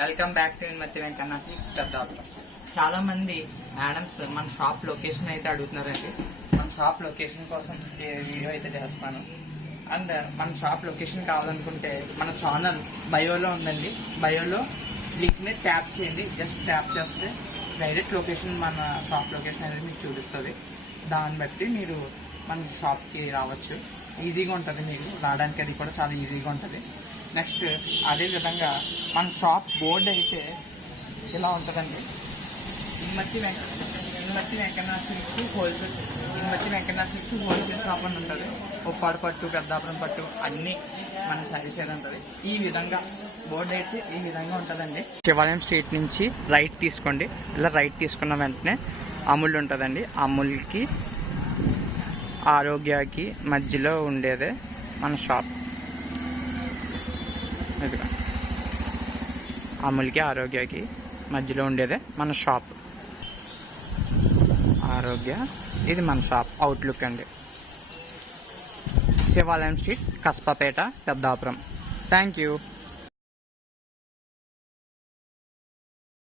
Welcome back to Inmathi Venkanna silks Peddapuram. చాలా మంది madams మన షాప్ లొకేషన్ అయితే అడుగుతున్నారండి. మన షాప్ లొకేషన్ కోసం వీడియో అయితే చేస్తాను. అండ్ మన షాప్ లొకేషన్ కావాలనుకుంటే మన ఛానల్ బయోలో ఉందండి. బయోలో లింక్ మీద ట్యాప్ చేయండి. జస్ట్ ట్యాప్ చేస్తే డైరెక్ట్ లొకేషన్, మన షాప్ లొకేషన్ అనేది మీకు చూపిస్తుంది. దాన్ని బట్టి మీరు మన షాప్కి రావచ్చు. ఈజీగా ఉంటుంది, మీకు రావడానికి అది కూడా చాలా ఈజీగా ఉంటుంది. నెక్స్ట్ అదేవిధంగా మన షాప్ బోర్డు అయితే ఇలా ఉంటుందండి. Inmathi Venkanna silks wholesale, Inmathi Venkanna silks wholesale shop అని ఉంటుంది. ఉప్పాడు పట్టు, పెద్దాపురం పట్టు అన్నీ మన సైజ్ ఏది ఉంటుంది. ఈ విధంగా బోర్డు అయితే ఈ విధంగా ఉంటుందండి. శివాలయం స్ట్రీట్ నుంచి రైట్ తీసుకోండి. ఇలా రైట్ తీసుకున్న వెంటనే అమూల్ ఉంటుందండి. అమూల్కి ఆరోగ్యకి మధ్యలో ఉండేదే మన షాప్. ఇదిగా అమూల్కి ఆరోగ్యకి మధ్యలో ఉండేదే మన షాప్. ఆరోగ్య, ఇది మన షాప్ అవుట్లుక్ అండి. Shivalayam street, Kaspapeta, Peddapuram. Thank you.